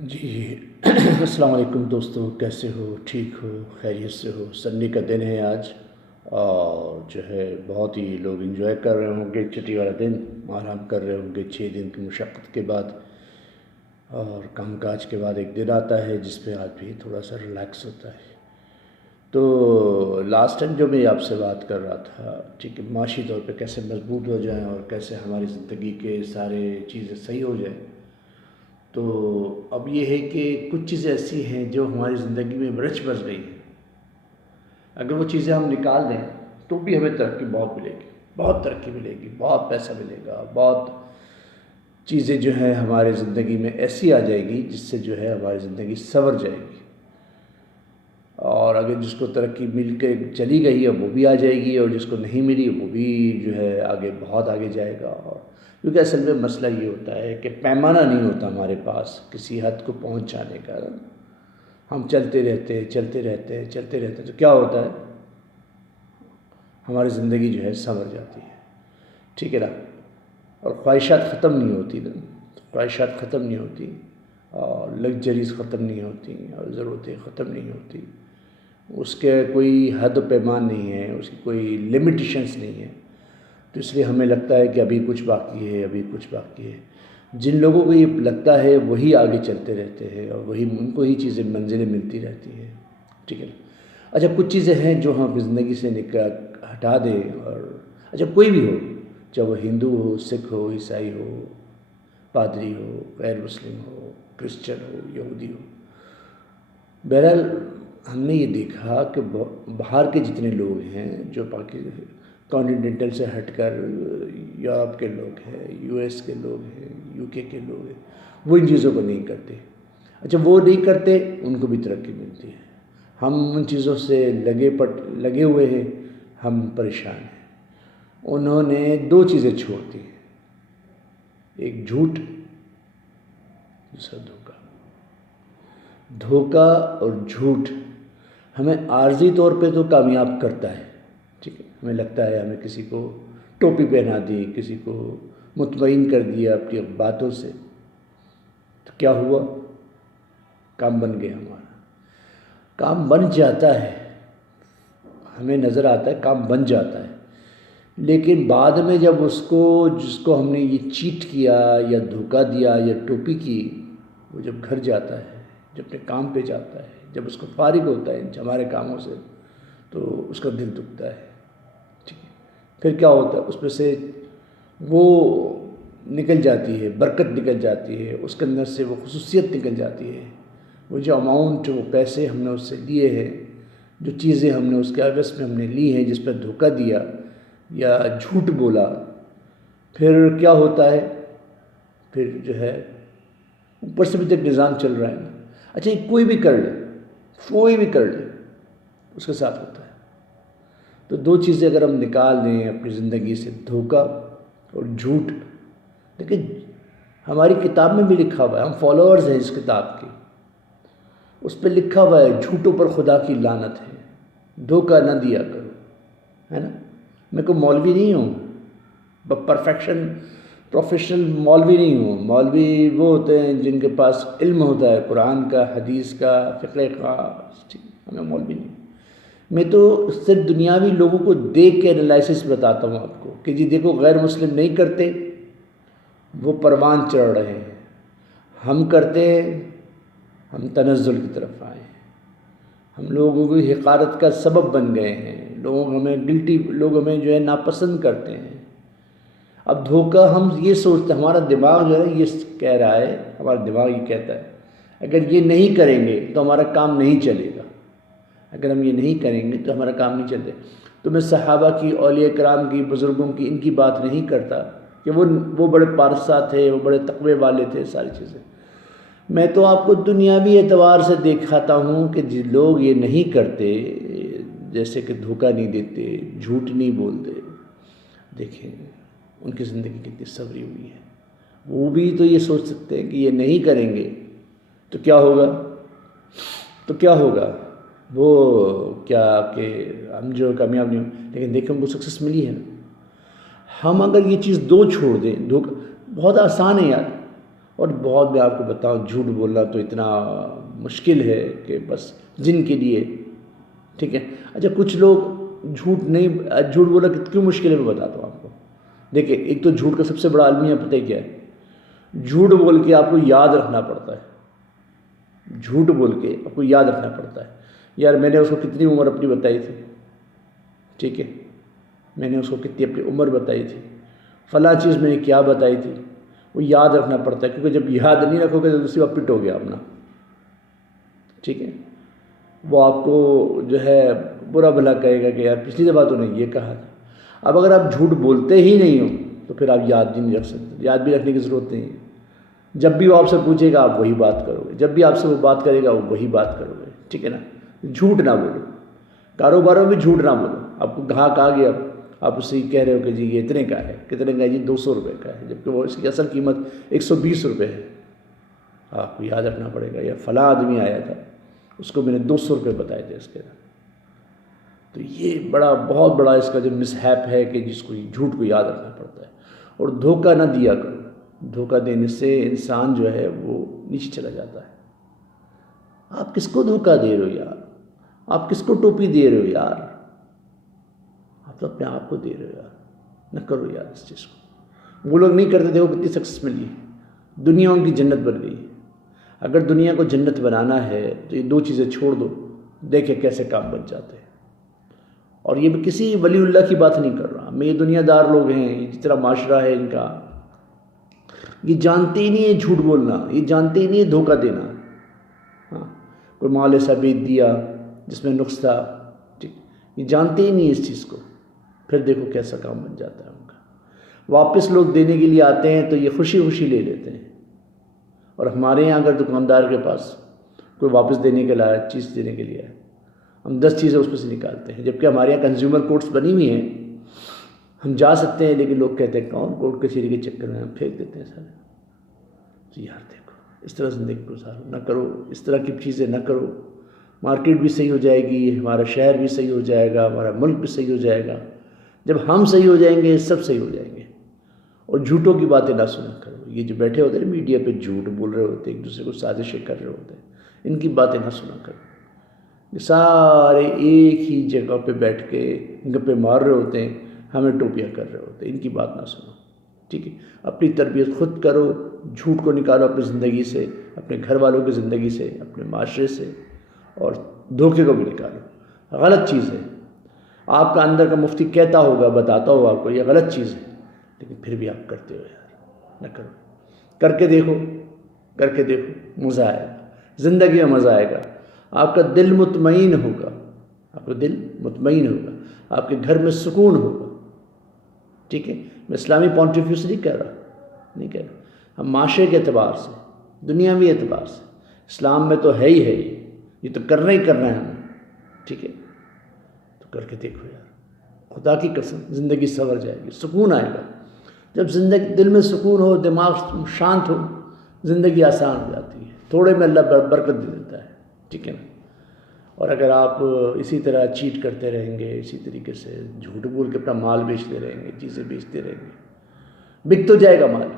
جی السلام علیکم دوستو، کیسے ہو؟ ٹھیک ہو؟ خیریت سے ہو؟ سنڈے کا دن ہے آج، اور جو ہے بہت ہی لوگ انجوائے کر رہے ہوں گے چھٹی والا دن، آرام کر رہے ہوں گے 6 دن کی مشقت کے بعد، اور کام کاج کے بعد ایک دن آتا ہے جس پہ آدمی تھوڑا سا ریلیکس ہوتا ہے۔ تو لاسٹ ٹائم جو میں آپ سے بات کر رہا تھا، ٹھیک ہے، معاشی طور پہ کیسے مضبوط ہو جائیں اور کیسے ہماری زندگی کے سارے چیزیں صحیح ہو جائیں۔ تو اب یہ ہے کہ کچھ چیزیں ایسی ہیں جو ہماری زندگی میں رچ بس گئی ہیں، اگر وہ چیزیں ہم نکال دیں تو بھی ہمیں ترقی بہت ملے گی، بہت ترقی ملے گی، بہت پیسہ ملے گا، بہت چیزیں جو ہیں ہماری زندگی میں ایسی آ جائے گی جس سے جو ہے ہماری زندگی سنور جائے گی۔ اور اگر جس کو ترقی مل کے چلی گئی ہے وہ بھی آ جائے گی، اور جس کو نہیں ملی وہ بھی جو ہے آگے بہت آگے جائے گا۔ اور کیونکہ اصل میں مسئلہ یہ ہوتا ہے کہ پیمانہ نہیں ہوتا ہمارے پاس کسی حد کو پہنچ جانے کا، ہم چلتے رہتے ہیں چلتے رہتے ہیں چلتے رہتے ہیں، تو کیا ہوتا ہے، ہماری زندگی جو ہے سنور جاتی ہے، ٹھیک ہے نا؟ اور خواہشات ختم نہیں ہوتی نا، خواہشات ختم نہیں ہوتی، اور لگژریز ختم نہیں ہوتی، اور ضرورتیں ختم نہیں ہوتی، اس کے کوئی حد و پیمان نہیں ہے، اس کی کوئی لمیٹیشنس نہیں ہے۔ تو اس لیے ہمیں لگتا ہے کہ ابھی کچھ باقی ہے، ابھی کچھ باقی ہے۔ جن لوگوں کو یہ لگتا ہے وہی آگے چلتے رہتے ہیں، اور وہی ان کو ہی چیزیں منزلیں ملتی رہتی ہیں، ٹھیک ہے نا؟ اچھا، کچھ چیزیں ہیں جو ہم اپنی زندگی سے ہٹا دیں، اور اچھا کوئی بھی ہو، چاہے وہ ہندو ہو، سکھ ہو، عیسائی ہو، پادری ہو، غیر مسلم ہو، کرسچن ہو، یہودی ہو، بہرحال ہم نے یہ دیکھا کہ باہر کے جتنے لوگ ہیں جو کانٹیننٹل سے ہٹ کر یورپ کے لوگ ہیں، یو ایس کے لوگ ہیں، یو کے لوگ ہیں، وہ ان چیزوں کو نہیں کرتے۔ اچھا، وہ نہیں کرتے، ان کو بھی ترقی ملتی ہے۔ ہم ان چیزوں سے لگے ہوئے ہیں، ہم پریشان ہیں۔ انہوں نے دو چیزیں چھوڑ دی، ایک جھوٹ، دوسرا دھوکہ۔ دھوکہ اور جھوٹ ہمیں عارضی طور پہ تو کامیاب کرتا ہے، ٹھیک ہے، ہمیں لگتا ہے ہمیں کسی کو ٹوپی پہنا دی، کسی کو مطمئن کر دیا اپنی باتوں سے، تو کیا ہوا، کام بن گیا، ہمارا کام بن جاتا ہے، ہمیں نظر آتا ہے کام بن جاتا ہے، لیکن بعد میں جب جس کو ہم نے یہ چیٹ کیا یا دھوکہ دیا یا ٹوپی کی، وہ جب گھر جاتا ہے، جب اپنے کام پہ جاتا ہے، جب اس کو فارغ ہوتا ہے ہمارے کاموں سے، تو اس کا دل دکھتا ہے، ٹھیک ہے۔ پھر کیا ہوتا ہے، اس میں سے وہ نکل جاتی ہے، برکت نکل جاتی ہے، اس کے اندر سے وہ خصوصیت نکل جاتی ہے، وہ جو اماؤنٹ، وہ پیسے ہم نے اس سے لیے ہیں، جو چیزیں ہم نے اس کے عوض میں ہم نے لی ہیں، جس پہ دھوکہ دیا یا جھوٹ بولا، پھر کیا ہوتا ہے، پھر جو ہے اوپر سے بھی تو ایک نظام چل رہا ہے نا۔ اچھا، یہ کوئی بھی کر لے، کوئی بھی کر لے، اس کے ساتھ ہوتا ہے۔ تو دو چیزیں اگر ہم نکال دیں اپنی زندگی سے، دھوکہ اور جھوٹ، لیکن ہماری کتاب میں بھی لکھا ہوا ہے، ہم فالوورز ہیں اس کتاب کے، اس پہ لکھا ہوا ہے جھوٹوں پر خدا کی لعنت ہے، دھوکہ نہ دیا کرو، ہے نا؟ میں کوئی مولوی نہیں ہوں، پروفیشنل مولوی نہیں ہوں۔ مولوی وہ ہوتے ہیں جن کے پاس علم ہوتا ہے قرآن کا، حدیث کا، فقہ کا، میں مولوی نہیں ہوں۔ میں تو صرف دنیاوی لوگوں کو دیکھ کے انالائسس بتاتا ہوں آپ کو کہ جی دیکھو، غیر مسلم نہیں کرتے، وہ پروان چڑھ رہے ہیں، ہم کرتے، ہم تنزل کی طرف آئے ہیں، ہم لوگوں کی حقارت کا سبب بن گئے ہیں، لوگ ہمیں جو ہے ناپسند کرتے ہیں۔ اب دھوکہ، ہم یہ سوچتے، ہمارا دماغ جو ہے یہ کہہ رہا ہے، ہمارا دماغ یہ کہتا ہے اگر یہ نہیں کریں گے تو ہمارا کام نہیں چلے گا، اگر ہم یہ نہیں کریں گے تو ہمارا کام نہیں چلے۔ تو میں صحابہ کی، اولیاء کرام کی، بزرگوں کی، ان کی بات نہیں کرتا کہ وہ بڑے پارسا تھے، وہ بڑے تقوی والے تھے، ساری چیزیں۔ میں تو آپ کو دنیاوی اعتبار سے دکھاتا ہوں کہ لوگ یہ نہیں کرتے، جیسے کہ دھوکہ نہیں دیتے، جھوٹ نہیں بولتے، دیکھیں ان کی زندگی کتنی سنوری ہوئی ہے۔ وہ بھی تو یہ سوچ سکتے ہیں کہ یہ نہیں کریں گے تو کیا ہوگا، وہ کیا کہ ہم جو کامیاب نہیں ہوں، لیکن دیکھیں ان کو سکسیس ملی ہے نا۔ ہم اگر یہ چیز دو چھوڑ دیں، دھوکہ بہت آسان ہے یار، اور بہت میں آپ کو بتاؤں جھوٹ بولنا تو اتنا مشکل ہے کہ بس جن کے لیے، ٹھیک ہے۔ اچھا کچھ لوگ جھوٹ بولنا کیوں مشکل ہے میں بتاتا ہوں آپ کو۔ دیکھیں ایک تو جھوٹ کا سب سے بڑا المیہ پتہ ہے کیا ہے؟ جھوٹ بول کے آپ کو یاد رکھنا پڑتا ہے، جھوٹ بول کے آپ کو یاد رکھنا پڑتا ہے، یار میں نے اس کو کتنی عمر اپنی بتائی تھی، ٹھیک ہے، میں نے اس کو کتنی اپنی عمر بتائی تھی، فلاں چیز میں نے کیا بتائی تھی، وہ یاد رکھنا پڑتا ہے، کیونکہ جب یاد نہیں رکھو گے تو دوسری بار پٹ ہو گیا اپنا، ٹھیک ہے۔ وہ آپ کو جو ہے برا بھلا کہے گا کہ یار پچھلی دفعہ تو نے یہ کہا تھا۔ اب اگر آپ جھوٹ بولتے ہی نہیں ہو تو پھر آپ یاد بھی نہیں رکھ سکتے، یاد بھی رکھنے کی ضرورت نہیں ہے۔ جب بھی وہ آپ سے پوچھے گا آپ وہی بات کرو گے، جب بھی آپ سے وہ بات کرے گا وہ وہی بات کرو گے، ٹھیک ہے نا۔ جھوٹ نہ بولو، کاروباروں میں جھوٹ نہ بولو۔ آپ کو گاہک آ گیا، آپ اس سے کہہ رہے ہو کہ جی یہ اتنے کا ہے، کتنے کا ہے جی 200 روپے کا ہے، جبکہ وہ اس کی اصل قیمت 120 روپے ہے۔ آپ کو یاد رکھنا پڑے گا، یا فلاں آدمی آیا تھا اس کو میں نے 200 روپے بتائے تھے اس کے۔ تو یہ بہت بڑا اس کا جو مسہیپ ہے کہ جس کو جھوٹ کو یاد رکھنا پڑتا ہے۔ اور دھوکہ نہ دیا کرو، دھوکہ دینے سے انسان جو ہے وہ نیچے چلا جاتا ہے۔ آپ کس کو دھوکہ دے رہے ہو یار؟ آپ کس کو ٹوپی دے رہے ہو یار؟ آپ تو اپنے آپ کو دے رہے ہو یار، نہ کرو یار اس چیز کو۔ وہ لوگ نہیں کرتے تھے، وہ کتنی سکسیس ملی، دنیا ان کی جنت بن گئی۔ اگر دنیا کو جنت بنانا ہے تو یہ 2 چیزیں چھوڑ دو، دیکھیں کیسے کام بن جاتے ہیں۔ اور یہ بھی کسی ولی اللہ کی بات نہیں کر رہا میں، یہ دنیا دار لوگ ہیں، جس طرح معاشرہ ہے ان کا، یہ جانتے ہی نہیں ہے جھوٹ بولنا، یہ جانتے ہی نہیں ہے دھوکہ دینا۔ ہاں کوئی مال ایسا بیچ دیا جس میں نقص تھا، ٹھیک، یہ جانتے ہی نہیں اس چیز کو، پھر دیکھو کیسا کام بن جاتا ہے ان کا۔ واپس لوگ دینے کے لیے آتے ہیں تو یہ خوشی خوشی لے لیتے ہیں، اور ہمارے یہاں اگر دکاندار کے پاس کوئی واپس دینے کے لیے چیز دینے کے لیے ہے، ہم 10 چیزیں اس میں سے نکالتے ہیں، جبکہ ہمارے یہاں کنزیومر کورٹس بنی ہوئی ہیں، ہم جا سکتے ہیں، لیکن لوگ کہتے ہیں کون کورٹ کچہری کے چکر میں ہم پھینک دیتے ہیں سارے۔ تو یار دیکھو اس طرح زندگی گزارو نہ کرو، اس طرح کی چیزیں نہ کرو، مارکیٹ بھی صحیح ہو جائے گی، ہمارا شہر بھی صحیح ہو جائے گا، ہمارا ملک بھی صحیح ہو جائے گا۔ جب ہم صحیح ہو جائیں گے سب صحیح ہو جائیں گے۔ اور جھوٹوں کی باتیں نہ سنا کرو، یہ جو بیٹھے ہوتے ہیں میڈیا پہ جھوٹ بول رہے ہوتے ہیں، ایک دوسرے کو سازشیں کر رہے ہوتے ہیں، ان کی باتیں نہ سنا کرو۔ یہ سارے ایک ہی جگہ پہ بیٹھ کے گپے مار رہے ہوتے ہیں، ہمیں ٹوپیاں کر رہے ہوتے ہیں، ان کی بات نہ سنو، ٹھیک ہے۔ اپنی تربیت خود کرو، جھوٹ کو نکالو اپنی زندگی سے، اپنے گھر والوں کی زندگی سے، اپنے معاشرے سے، اور دھوکے کو بھی نکالو۔ غلط چیز ہے، آپ کا اندر کا مفتی کہتا ہوگا، بتاتا ہوگا آپ کو یہ غلط چیز ہے، لیکن پھر بھی آپ کرتے ہو یار، نہ کرو۔ کر کے دیکھو، کر کے دیکھو، مزہ آئے گا، زندگی میں مزہ آئے گا، آپ کا دل مطمئن ہوگا، آپ کا دل مطمئن ہوگا، آپ کے گھر میں سکون ہوگا، ٹھیک ہے۔ میں اسلامی پوائنٹ آف ویو سے نہیں کہہ رہا، نہیں کہہ رہا، ہم معاشرے کے اعتبار سے، دنیاوی اعتبار سے، اسلام میں تو ہے ہی ہے، یہ تو کرنا ہی کرنا ہے ہمیں، ٹھیک ہے۔ تو کر کے دیکھو یار، خدا کی قسم زندگی سنور جائے گی، سکون آئے گا۔ جب زندگی دل میں سکون ہو، دماغ شانت ہو، زندگی آسان ہو جاتی ہے، تھوڑے میں اللہ برکت دے دیتا ہے، ٹھیک ہے نا۔ اور اگر آپ اسی طرح چیٹ کرتے رہیں گے، اسی طریقے سے جھوٹ بول کے اپنا مال بیچتے رہیں گے، چیزیں بیچتے رہیں گے، بک تو جائے گا مال،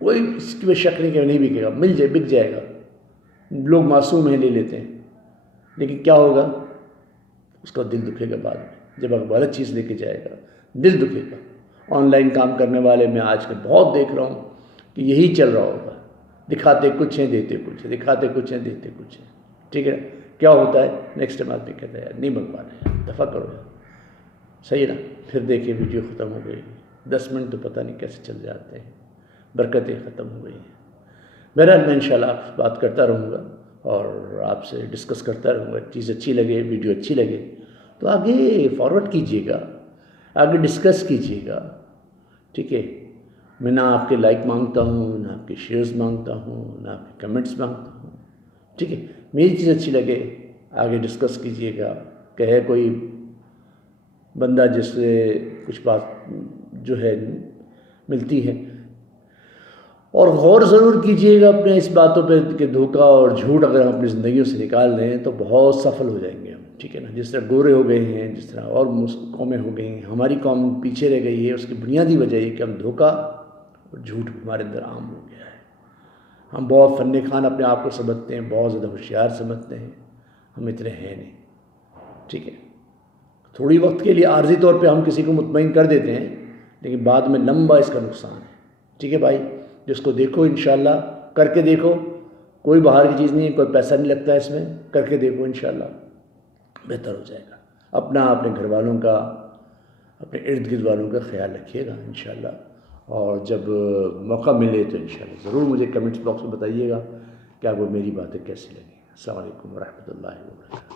کوئی اس میں شک نہیں کہ نہیں بکے گا، بک جائے گا، لوگ معصوم ہیں لے لیتے ہیں، لیکن کیا ہوگا، اس کا دل دکھے گا بعد میں، جب آپ غلط چیز لے کے جائے گا دل دکھے گا۔ آن لائن کام کرنے والے میں آج کل بہت دیکھ رہا ہوں کہ یہی چل رہا ہوگا، دکھاتے کچھ ہیں دیتے کچھ ہیں، دکھاتے کچھ ہیں دیتے کچھ ہیں، ٹھیک ہے۔ کیا ہوتا ہے نیکسٹ ٹائم آدمی کہتا ہے یار نہیں منگوانا ہے، دفع کرو یار، صحیح نا۔ پھر دیکھیے ویڈیو ختم ہو گئی، 10 منٹ تو پتہ نہیں کیسے چل جاتے ہیں، برکتیں ختم ہو گئی ہیں۔ بہرحال میں انشاءاللہ آپ سے بات کرتا رہوں گا اور آپ سے ڈسکس کرتا رہوں گا، چیز اچھی لگے، ویڈیو اچھی لگے تو آگے فارورڈ کیجیے گا، آگے ڈسکس کیجیے گا، ٹھیک ہے۔ میں نہ آپ کے لائک مانگتا ہوں، نہ آپ کے شیئرز مانگتا ہوں، نہ آپ کے کمنٹس مانگتا ہوں، ٹھیک ہے۔ میری چیز اچھی لگے آگے ڈسکس کیجیے گا، کہ ہے کوئی بندہ جس سے کچھ بات جو ہے ملتی ہے، اور غور ضرور کیجیے گا اپنے اس باتوں پہ کہ دھوکہ اور جھوٹ اگر ہم اپنی زندگیوں سے نکال دیں تو بہت سفل ہو جائیں گے ہم، ٹھیک ہے نا۔ جس طرح گورے ہو گئے ہیں، جس طرح اور قومیں ہو گئی ہیں، ہماری قوم پیچھے رہ گئی ہے، اس کی بنیادی وجہ یہ کہ ہم دھوکہ اور جھوٹ ہمارے اندر عام ہو گیا ہے۔ ہم بہت فن خوان اپنے آپ کو سمجھتے ہیں، بہت زیادہ ہوشیار سمجھتے ہیں، ہم اتنے ہیں نہیں، ٹھیک ہے. تھوڑی وقت کے لیے عارضی طور پہ ہم کسی کو مطمئن کر دیتے ہیں، لیکن بعد میں لمبا اس کا نقصان ہے. ٹھیک ہے بھائی، جس کو دیکھو انشاءاللہ کر کے دیکھو، کوئی باہر کی چیز نہیں ہے، کوئی پیسہ نہیں لگتا ہے اس میں، کر کے دیکھو انشاءاللہ بہتر ہو جائے گا. اپنا، اپنے گھر والوں کا، اپنے ارد گرد والوں کا خیال رکھیے گا انشاءاللہ. اور جب موقع ملے تو انشاءاللہ ضرور مجھے کمنٹس باکس میں بتائیے گا کہ آپ کو میری باتیں کیسی لگیں. السلام علیکم ورحمۃ اللہ وبرکاتہ.